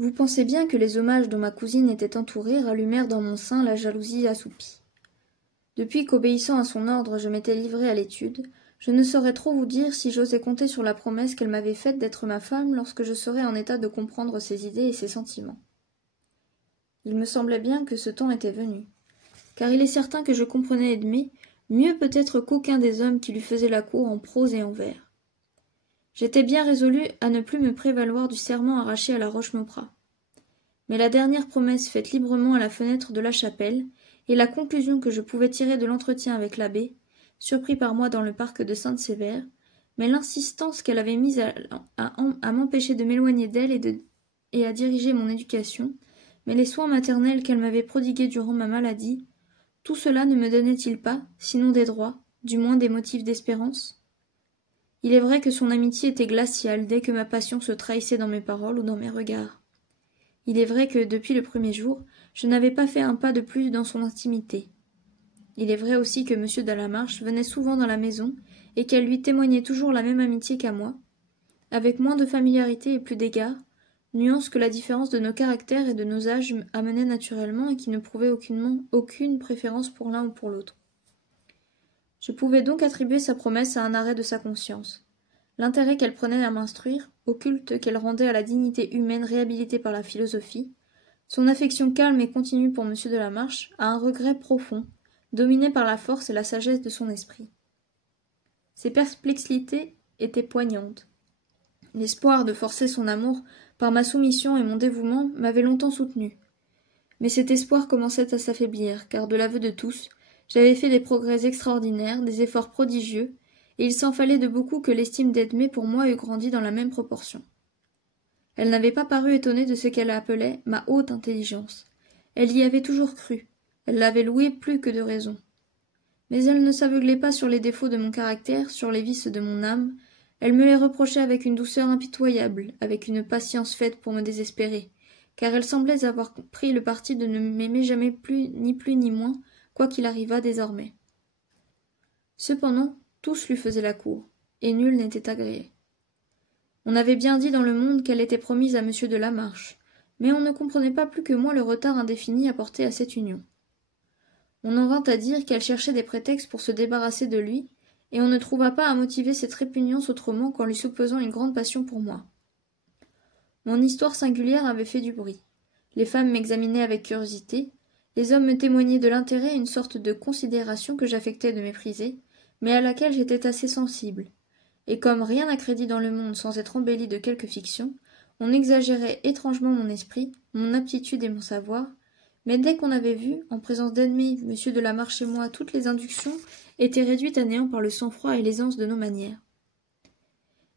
Vous pensez bien que les hommages dont ma cousine était entourée rallumèrent dans mon sein la jalousie assoupie. Depuis qu'obéissant à son ordre je m'étais livrée à l'étude, je ne saurais trop vous dire si j'osais compter sur la promesse qu'elle m'avait faite d'être ma femme lorsque je serais en état de comprendre ses idées et ses sentiments. Il me semblait bien que ce temps était venu, car il est certain que je comprenais Edmé mieux peut-être qu'aucun des hommes qui lui faisaient la cour en prose et en vers. J'étais bien résolue à ne plus me prévaloir du serment arraché à la Roche-Mauprat. Mais la dernière promesse faite librement à la fenêtre de la chapelle, et la conclusion que je pouvais tirer de l'entretien avec l'abbé, surpris par moi dans le parc de Sainte-Sévère, mais l'insistance qu'elle avait mise à m'empêcher de m'éloigner d'elle et à diriger mon éducation, mais les soins maternels qu'elle m'avait prodigués durant ma maladie, tout cela ne me donnait-il pas, sinon des droits, du moins des motifs d'espérance? Il est vrai que son amitié était glaciale dès que ma passion se trahissait dans mes paroles ou dans mes regards. Il est vrai que, depuis le premier jour, je n'avais pas fait un pas de plus dans son intimité. Il est vrai aussi que M. de la Marche venait souvent dans la maison, et qu'elle lui témoignait toujours la même amitié qu'à moi, avec moins de familiarité et plus d'égard, nuance que la différence de nos caractères et de nos âges amenait naturellement et qui ne prouvait aucune préférence pour l'un ou pour l'autre. Je pouvais donc attribuer sa promesse à un arrêt de sa conscience. L'intérêt qu'elle prenait à m'instruire, au culte qu'elle rendait à la dignité humaine réhabilitée par la philosophie, son affection calme et continue pour M. de la Marche, à un regret profond, dominé par la force et la sagesse de son esprit. Ses perplexités étaient poignantes. L'espoir de forcer son amour par ma soumission et mon dévouement m'avait longtemps soutenu. Mais cet espoir commençait à s'affaiblir, car de l'aveu de tous, j'avais fait des progrès extraordinaires, des efforts prodigieux, et il s'en fallait de beaucoup que l'estime d'Edmé pour moi eût grandi dans la même proportion. Elle n'avait pas paru étonnée de ce qu'elle appelait ma haute intelligence. Elle y avait toujours cru. Elle l'avait louée plus que de raison. Mais elle ne s'aveuglait pas sur les défauts de mon caractère, sur les vices de mon âme. Elle me les reprochait avec une douceur impitoyable, avec une patience faite pour me désespérer, car elle semblait avoir pris le parti de ne m'aimer jamais plus ni moins, quoi qu'il arrivât désormais. Cependant, tous lui faisaient la cour, et nul n'était agréé. On avait bien dit dans le monde qu'elle était promise à M. de la Marche, mais on ne comprenait pas plus que moi le retard indéfini apporté à cette union. On en vint à dire qu'elle cherchait des prétextes pour se débarrasser de lui, et on ne trouva pas à motiver cette répugnance autrement qu'en lui supposant une grande passion pour moi. Mon histoire singulière avait fait du bruit. Les femmes m'examinaient avec curiosité, les hommes me témoignaient de l'intérêt et une sorte de considération que j'affectais de mépriser, mais à laquelle j'étais assez sensible. Et comme rien n'a crédit dans le monde sans être embelli de quelque fiction, on exagérait étrangement mon esprit, mon aptitude et mon savoir, mais dès qu'on avait vu, en présence d'Edmé, M. de la Marche et moi, toutes les inductions étaient réduites à néant par le sang-froid et l'aisance de nos manières.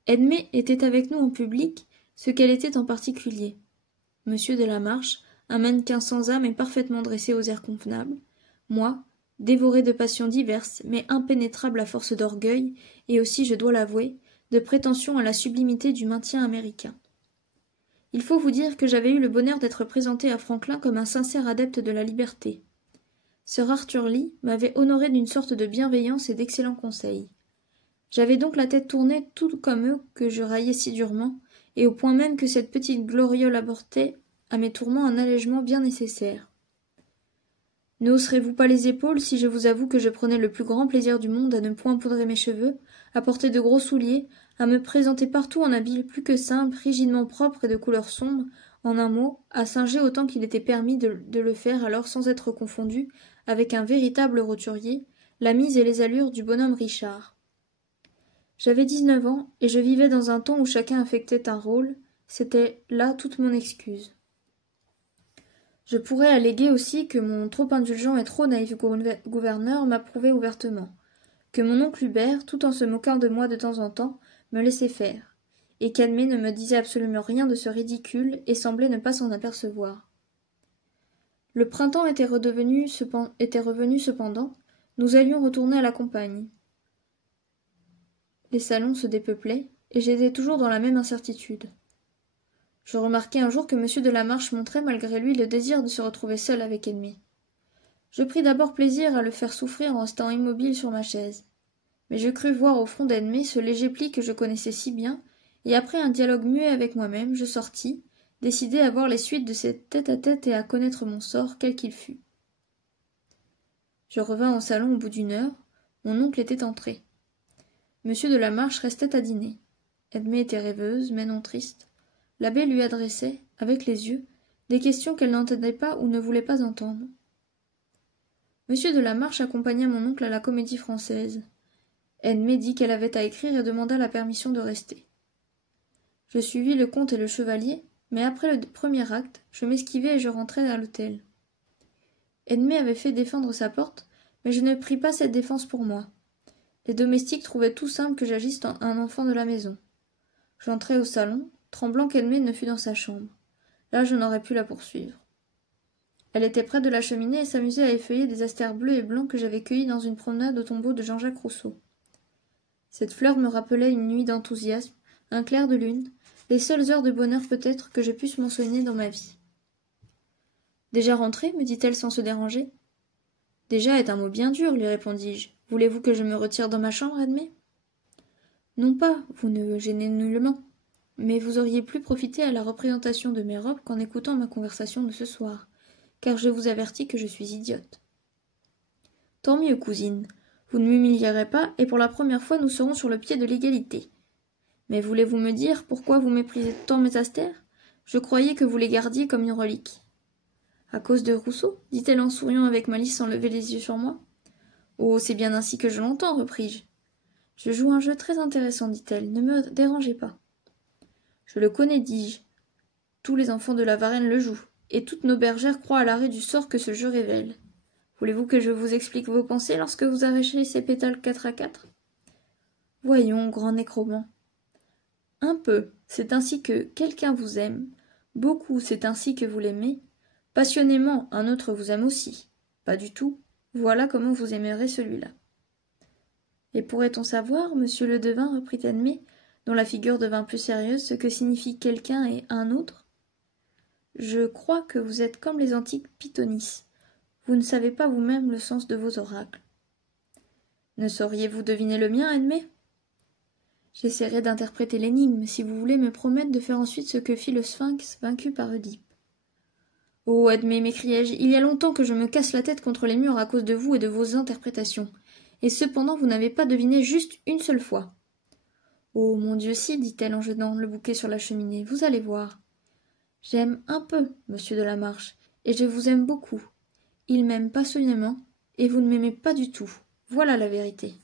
Edmé était avec nous en public, ce qu'elle était en particulier. M. de la Marche, un mannequin sans âme et parfaitement dressé aux airs convenables, moi, dévoré de passions diverses, mais impénétrable à force d'orgueil, et aussi, je dois l'avouer, de prétention à la sublimité du maintien américain. Il faut vous dire que j'avais eu le bonheur d'être présenté à Franklin comme un sincère adepte de la liberté. Sir Arthur Lee m'avait honoré d'une sorte de bienveillance et d'excellents conseils. J'avais donc la tête tournée tout comme eux que je raillais si durement, et au point même que cette petite gloriole apportait à mes tourments un allègement bien nécessaire. Ne hausserez-vous pas les épaules si je vous avoue que je prenais le plus grand plaisir du monde à ne point poudrer mes cheveux, à porter de gros souliers, à me présenter partout en habit plus que simple, rigidement propre et de couleur sombre, en un mot, à singer autant qu'il était permis de le faire alors sans être confondu avec un véritable roturier, la mise et les allures du bonhomme Richard. J'avais 19 ans, et je vivais dans un temps où chacun affectait un rôle, c'était là toute mon excuse. Je pourrais alléguer aussi que mon trop indulgent et trop naïf gouverneur m'approuvait ouvertement, que mon oncle Hubert, tout en se moquant de moi de temps en temps, me laissait faire, et qu'Edmé ne me disait absolument rien de ce ridicule et semblait ne pas s'en apercevoir. Le printemps était revenu cependant, nous allions retourner à la campagne. Les salons se dépeuplaient, et j'étais toujours dans la même incertitude. Je remarquai un jour que M. de la Marche montrait malgré lui le désir de se retrouver seul avec Edmé. Je pris d'abord plaisir à le faire souffrir en restant immobile sur ma chaise. Mais je crus voir au front d'Edmé ce léger pli que je connaissais si bien, et après un dialogue muet avec moi-même, je sortis, décidé à voir les suites de cette tête-à-tête et à connaître mon sort, quel qu'il fût. Je revins au salon au bout d'une heure. Mon oncle était entré. Monsieur de la Marche restait à dîner. Edmée était rêveuse, mais non triste. L'abbé lui adressait, avec les yeux, des questions qu'elle n'entendait pas ou ne voulait pas entendre. Monsieur de la Marche accompagna mon oncle à la Comédie-Française. Edmée dit qu'elle avait à écrire et demanda la permission de rester. Je suivis le comte et le chevalier, mais après le premier acte, je m'esquivai et je rentrai à l'hôtel. Edmée avait fait défendre sa porte, mais je ne pris pas cette défense pour moi. Les domestiques trouvaient tout simple que j'agisse en un enfant de la maison. J'entrai au salon, tremblant qu'Edmée ne fût dans sa chambre. Là, je n'aurais pu la poursuivre. Elle était près de la cheminée et s'amusait à effeuiller des astères bleus et blancs que j'avais cueillis dans une promenade au tombeau de Jean-Jacques Rousseau. Cette fleur me rappelait une nuit d'enthousiasme, un clair de lune, les seules heures de bonheur peut-être que je puisse mentionner dans ma vie. « Déjà rentrée » me dit-elle sans se déranger. « Déjà est un mot bien dur, lui répondis-je. Voulez-vous que je me retire dans ma chambre, Edmée ? Non pas, vous ne gênez nullement. Mais vous auriez plus profité à la représentation de mes robes qu'en écoutant ma conversation de ce soir, car je vous avertis que je suis idiote. Tant mieux, cousine. Vous ne m'humilierez pas, et pour la première fois nous serons sur le pied de l'égalité. Mais voulez-vous me dire pourquoi vous méprisez tant mes astères ? Je croyais que vous les gardiez comme une relique. À cause de Rousseau, dit-elle en souriant avec malice sans lever les yeux sur moi. Oh, c'est bien ainsi que je l'entends, repris-je. Je joue un jeu très intéressant, dit-elle, ne me dérangez pas. Je le connais, dis-je. Tous les enfants de la Varenne le jouent, et toutes nos bergères croient à l'arrêt du sort que ce jeu révèle. Voulez-vous que je vous explique vos pensées lorsque vous arrachez ces pétales 4 à 4 ? Voyons, grand nécromant. Un peu, c'est ainsi que quelqu'un vous aime. Beaucoup, c'est ainsi que vous l'aimez. Passionnément, un autre vous aime aussi. Pas du tout. Voilà comment vous aimerez celui-là. Et pourrait-on savoir, monsieur le devin, reprit Edmée, dont la figure devint plus sérieuse, ce que signifie quelqu'un et un autre ? Je crois que vous êtes comme les antiques pythonisses. Vous ne savez pas vous-même le sens de vos oracles. Ne sauriez-vous deviner le mien, Edmée ? J'essaierai d'interpréter l'énigme, si vous voulez me promettre de faire ensuite ce que fit le sphinx vaincu par Oedipe. Oh, Edmée, m'écriai-je, il y a longtemps que je me casse la tête contre les murs à cause de vous et de vos interprétations. Et cependant vous n'avez pas deviné juste une seule fois. Oh, mon Dieu, si, dit-elle en jetant le bouquet sur la cheminée, vous allez voir. J'aime un peu, monsieur de la Marche, et je vous aime beaucoup. Il m'aime passionnément, et vous ne m'aimez pas du tout. Voilà la vérité.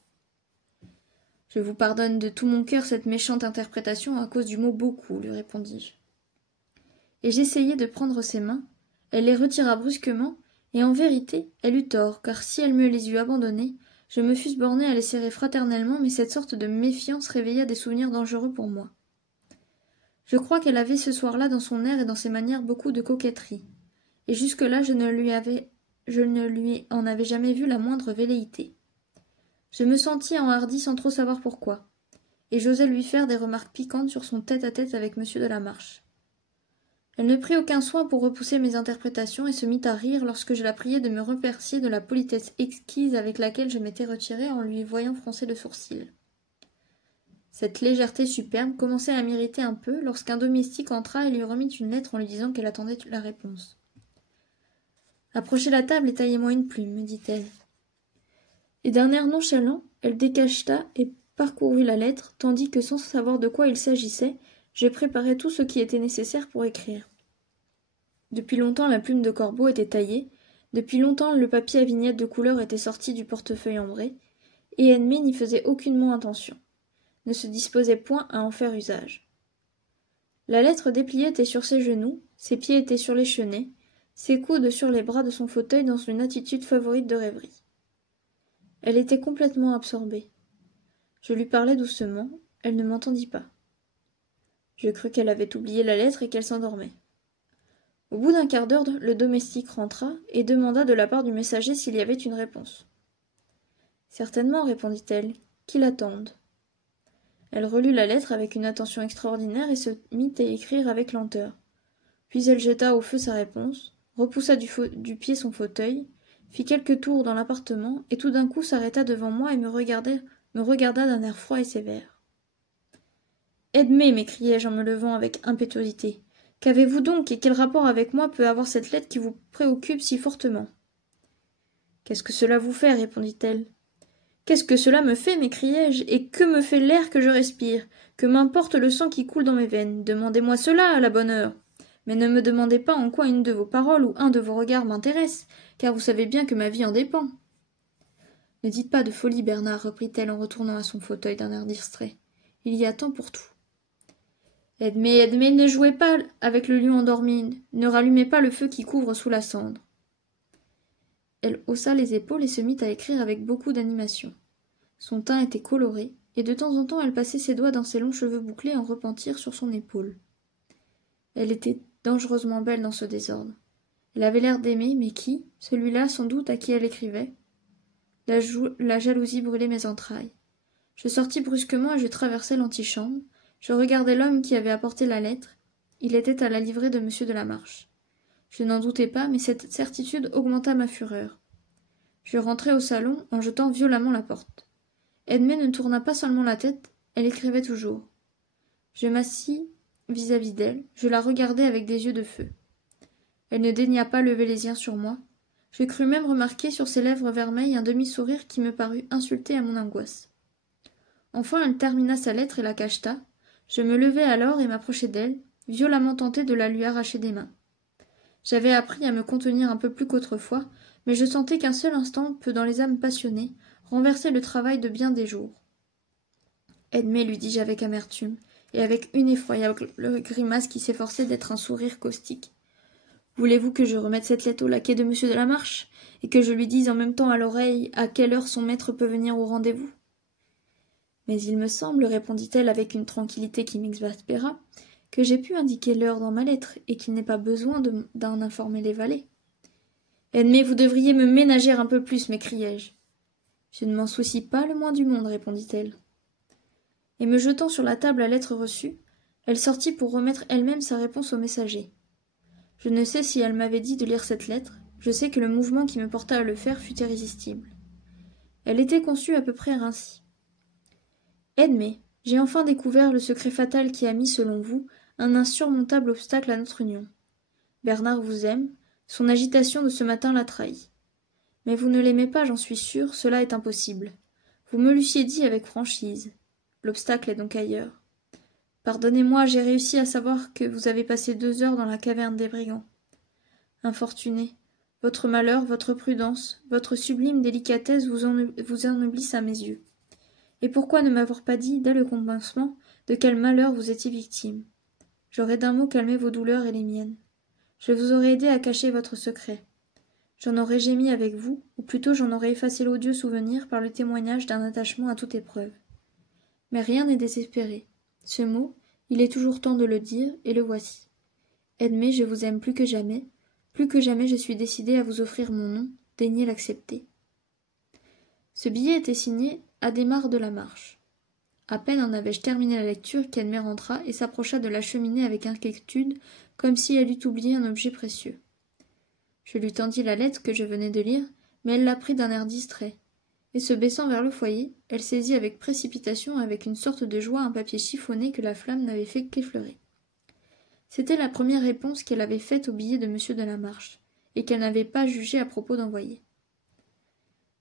Je vous pardonne de tout mon cœur cette méchante interprétation à cause du mot beaucoup, lui répondis-je. Et j'essayai de prendre ses mains. Elle les retira brusquement, et en vérité, elle eut tort, car si elle me les eût abandonnées, je me fusse borné à les serrer fraternellement, mais cette sorte de méfiance réveilla des souvenirs dangereux pour moi. Je crois qu'elle avait ce soir-là dans son air et dans ses manières beaucoup de coquetterie, et jusque-là je ne lui en avais jamais vu la moindre velléité. Je me sentis enhardi sans trop savoir pourquoi, et j'osai lui faire des remarques piquantes sur son tête-à-tête avec monsieur de la Marche. Elle ne prit aucun soin pour repousser mes interprétations et se mit à rire lorsque je la priai de me remercier de la politesse exquise avec laquelle je m'étais retiré en lui voyant froncer le sourcil. Cette légèreté superbe commençait à m'irriter un peu lorsqu'un domestique entra et lui remit une lettre en lui disant qu'elle attendait la réponse. « Approchez la table et taillez-moi une plume, me dit-elle. » Et d'un air nonchalant, elle décacheta et parcourut la lettre, tandis que, sans savoir de quoi il s'agissait, je préparais tout ce qui était nécessaire pour écrire. Depuis longtemps la plume de corbeau était taillée, depuis longtemps le papier à vignettes de couleur était sorti du portefeuille ambré, et Edmée n'y faisait aucunement attention, ne se disposait point à en faire usage. La lettre dépliée était sur ses genoux, ses pieds étaient sur les chenets, ses coudes sur les bras de son fauteuil dans une attitude favorite de rêverie. Elle était complètement absorbée. Je lui parlais doucement, elle ne m'entendit pas. Je crus qu'elle avait oublié la lettre et qu'elle s'endormait. Au bout d'un quart d'heure, le domestique rentra et demanda de la part du messager s'il y avait une réponse. « Certainement, répondit-elle, qu'il attende. » Elle relut la lettre avec une attention extraordinaire et se mit à écrire avec lenteur. Puis elle jeta au feu sa réponse, repoussa du pied son fauteuil, fit quelques tours dans l'appartement et tout d'un coup s'arrêta devant moi et me regarda d'un air froid et sévère. « Edmée, m'écriai-je en me levant avec impétuosité, Qu'avez-vous donc, et quel rapport avec moi peut avoir cette lettre qui vous préoccupe si fortement? Qu'est-ce que cela vous fait? Répondit-elle. Qu'est-ce que cela me fait? M'écriai-je, et que me fait l'air que je respire? Que m'importe le sang qui coule dans mes veines? Demandez-moi cela, à la bonne heure. Mais ne me demandez pas en quoi une de vos paroles ou un de vos regards m'intéresse, car vous savez bien que ma vie en dépend. Ne dites pas de folie, Bernard, reprit-elle en retournant à son fauteuil d'un air distrait. Il y a temps pour tout. Edmé, ne jouez pas avec le lion endormi, ne rallumez pas le feu qui couvre sous la cendre. Elle haussa les épaules et se mit à écrire avec beaucoup d'animation. Son teint était coloré, et de temps en temps elle passait ses doigts dans ses longs cheveux bouclés en repentir sur son épaule. Elle était dangereusement belle dans ce désordre. Elle avait l'air d'aimer, mais qui? Celui-là, sans doute, à qui elle écrivait. La jalousie brûlait mes entrailles. Je sortis brusquement et je traversai l'antichambre. Je regardai l'homme qui avait apporté la lettre. Il était à la livrée de M. de la Marche. Je n'en doutais pas, mais cette certitude augmenta ma fureur. Je rentrai au salon en jetant violemment la porte. Edmé ne tourna pas seulement la tête, elle écrivait toujours. Je m'assis vis-à-vis d'elle, je la regardai avec des yeux de feu. Elle ne daigna pas lever les yeux sur moi. Je crus même remarquer sur ses lèvres vermeilles un demi-sourire qui me parut insulter à mon angoisse. Enfin elle termina sa lettre et la cacheta. Je me levai alors et m'approchai d'elle, violemment tenté de la lui arracher des mains. J'avais appris à me contenir un peu plus qu'autrefois, mais je sentais qu'un seul instant peut, dans les âmes passionnées, renverser le travail de bien des jours. Edmé, lui dis-je avec amertume, et avec une effroyable grimace qui s'efforçait d'être un sourire caustique. Voulez-vous que je remette cette lettre au laquais de M. de la Marche, et que je lui dise en même temps à l'oreille à quelle heure son maître peut venir au rendez-vous? Mais il me semble, répondit-elle avec une tranquillité qui m'exaspéra, que j'ai pu indiquer l'heure dans ma lettre, et qu'il n'est pas besoin d'en informer les valets. Edmé, vous devriez me ménager un peu plus, m'écriai-je. Je ne m'en soucie pas le moins du monde, répondit-elle. Et me jetant sur la table la lettre reçue, elle sortit pour remettre elle-même sa réponse au messager. Je ne sais si elle m'avait dit de lire cette lettre, je sais que le mouvement qui me porta à le faire fut irrésistible. Elle était conçue à peu près ainsi. Edmé, j'ai enfin découvert le secret fatal qui a mis, selon vous, un insurmontable obstacle à notre union. Bernard vous aime, son agitation de ce matin l'a trahi. Mais vous ne l'aimez pas, j'en suis sûre, cela est impossible. Vous me l'eussiez dit avec franchise. L'obstacle est donc ailleurs. Pardonnez-moi, j'ai réussi à savoir que vous avez passé 2 heures dans la caverne des brigands. Infortuné, votre malheur, votre prudence, votre sublime délicatesse vous ennoblissent à mes yeux. Et pourquoi ne m'avoir pas dit, dès le commencement, de quel malheur vous étiez victime? J'aurais d'un mot calmé vos douleurs et les miennes. Je vous aurais aidé à cacher votre secret. J'en aurais gémi avec vous, ou plutôt j'en aurais effacé l'odieux souvenir par le témoignage d'un attachement à toute épreuve. Mais rien n'est désespéré. Ce mot, il est toujours temps de le dire, et le voici. Edmé, je vous aime plus que jamais je suis décidée à vous offrir mon nom, daignez l'accepter. Ce billet était signé Adhémar de la Marche. À peine en avais-je terminé la lecture qu'Edmé rentra et s'approcha de la cheminée avec inquiétude, comme si elle eût oublié un objet précieux. Je lui tendis la lettre que je venais de lire, mais elle la prit d'un air distrait, et se baissant vers le foyer, elle saisit avec précipitation et avec une sorte de joie un papier chiffonné que la flamme n'avait fait qu'effleurer. C'était la première réponse qu'elle avait faite au billet de M. de la Marche, et qu'elle n'avait pas jugé à propos d'envoyer.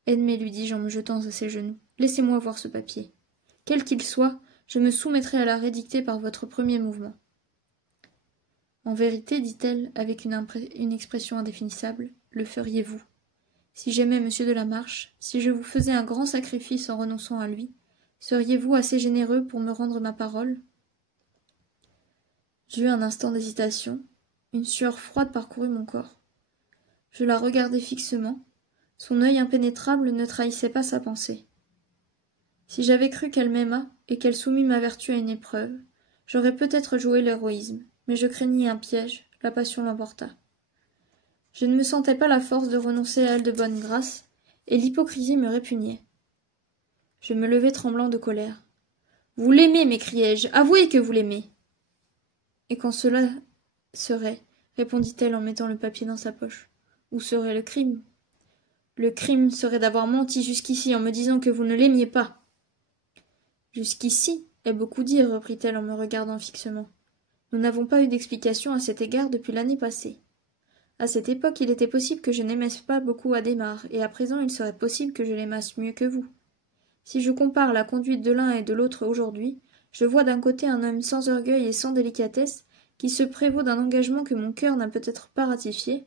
Edmé, lui dis-je en me jetant à ses genoux, laissez-moi voir ce papier. Quel qu'il soit, je me soumettrai à l'arrêt dicté par votre premier mouvement. En vérité, dit-elle, avec une expression indéfinissable, le feriez-vous. Si j'aimais M. de la Marche, si je vous faisais un grand sacrifice en renonçant à lui, seriez-vous assez généreux pour me rendre ma parole? J'eus un instant d'hésitation, une sueur froide parcourut mon corps. Je la regardai fixement, son œil impénétrable ne trahissait pas sa pensée. Si j'avais cru qu'elle m'aimât et qu'elle soumît ma vertu à une épreuve, j'aurais peut-être joué l'héroïsme, mais je craignis un piège, la passion l'emporta. Je ne me sentais pas la force de renoncer à elle de bonne grâce, et l'hypocrisie me répugnait. Je me levai tremblant de colère. « Vous l'aimez, m'écriai-je, avouez que vous l'aimez !» « Et quand cela serait, répondit-elle en mettant le papier dans sa poche, où serait le crime? Le crime serait d'avoir menti jusqu'ici en me disant que vous ne l'aimiez pas. Jusqu'ici est beaucoup dire, reprit-elle en me regardant fixement. Nous n'avons pas eu d'explication à cet égard depuis l'année passée. À cette époque, il était possible que je n'aimasse pas beaucoup Adhémar, et à présent il serait possible que je l'aimasse mieux que vous. Si je compare la conduite de l'un et de l'autre aujourd'hui, je vois d'un côté un homme sans orgueil et sans délicatesse, qui se prévaut d'un engagement que mon cœur n'a peut-être pas ratifié.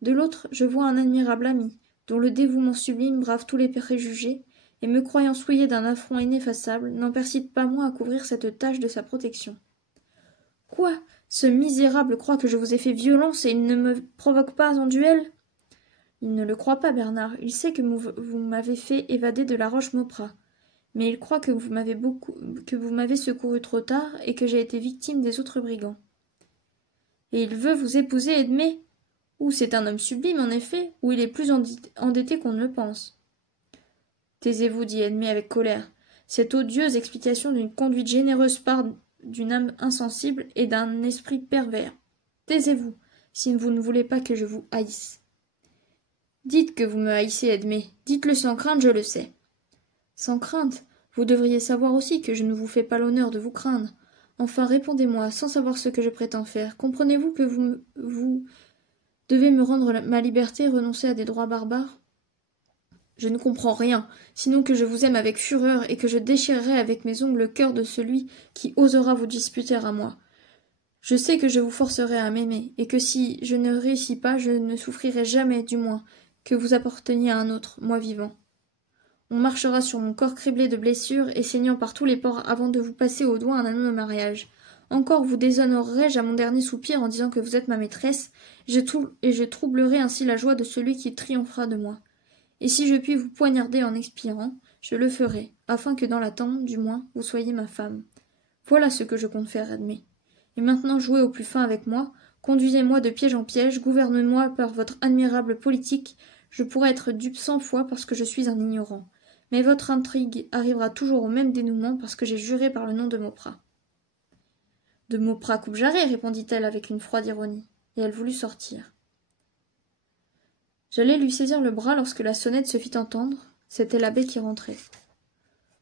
De l'autre, je vois un admirable ami, dont le dévouement sublime brave tous les préjugés, et me croyant souillé d'un affront ineffaçable, n'en persiste pas moins à couvrir cette tâche de sa protection. Quoi? Ce misérable croit que je vous ai fait violence et il ne me provoque pas en duel? Il ne le croit pas, Bernard. Il sait que vous m'avez fait évader de la Roche-Mauprat. Mais il croit que vous m'avez secouru trop tard et que j'ai été victime des autres brigands. Et il veut vous épouser, Edmé? Ou c'est un homme sublime, en effet, ou il est plus endetté qu'on ne le pense. Taisez-vous, dit Edmé avec colère. Cette odieuse explication d'une conduite généreuse part d'une âme insensible et d'un esprit pervers. Taisez-vous, si vous ne voulez pas que je vous haïsse. Dites que vous me haïssez, Edmé. Dites-le sans crainte, je le sais. Sans crainte? Vous devriez savoir aussi que je ne vous fais pas l'honneur de vous craindre. Enfin, répondez-moi, sans savoir ce que je prétends faire. Comprenez-vous que vous devez me rendre ma liberté et renoncer à des droits barbares? Je ne comprends rien, sinon que je vous aime avec fureur et que je déchirerai avec mes ongles le cœur de celui qui osera vous disputer à moi. Je sais que je vous forcerai à m'aimer, et que si je ne réussis pas, je ne souffrirai jamais, du moins, que vous apparteniez à un autre, moi vivant. On marchera sur mon corps criblé de blessures et saignant par tous les pores avant de vous passer au doigt un anneau de mariage. Encore vous déshonorerai-je à mon dernier soupir en disant que vous êtes ma maîtresse, et je troublerai ainsi la joie de celui qui triomphera de moi. Et si je puis vous poignarder en expirant, je le ferai, afin que dans l'attente, du moins, vous soyez ma femme. Voilà ce que je compte faire, Edmé. Et maintenant jouez au plus fin avec moi, conduisez-moi de piège en piège, gouvernez-moi par votre admirable politique, je pourrais être dupe 100 fois parce que je suis un ignorant. Mais votre intrigue arrivera toujours au même dénouement parce que j'ai juré par le nom de Mauprat. De Mauprat Coupe-Jarret, répondit-elle avec une froide ironie, et elle voulut sortir. J'allais lui saisir le bras lorsque la sonnette se fit entendre. C'était l'abbé qui rentrait.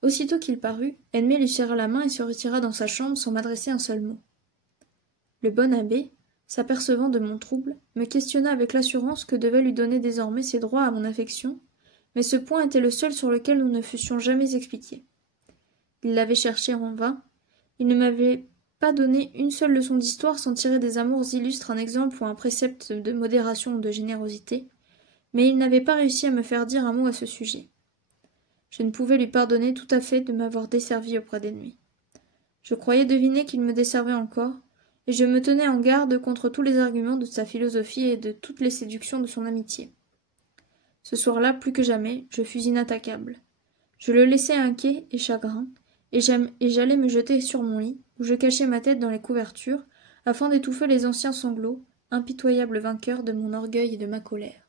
Aussitôt qu'il parut, Edmé lui serra la main et se retira dans sa chambre sans m'adresser un seul mot. Le bon abbé, s'apercevant de mon trouble, me questionna avec l'assurance que devaient lui donner désormais ses droits à mon affection, mais ce point était le seul sur lequel nous ne fussions jamais expliqués. Il l'avait cherché en vain. Il ne m'avait pas donné une seule leçon d'histoire sans tirer des amours illustres un exemple ou un précepte de modération ou de générosité, mais il n'avait pas réussi à me faire dire un mot à ce sujet. Je ne pouvais lui pardonner tout à fait de m'avoir desservi auprès d'ennemis. Je croyais deviner qu'il me desservait encore, et je me tenais en garde contre tous les arguments de sa philosophie et de toutes les séductions de son amitié. Ce soir-là, plus que jamais, je fus inattaquable. Je le laissai inquiet et chagrin, et j'allais me jeter sur mon lit, où je cachai ma tête dans les couvertures, afin d'étouffer les anciens sanglots, impitoyable vainqueur de mon orgueil et de ma colère.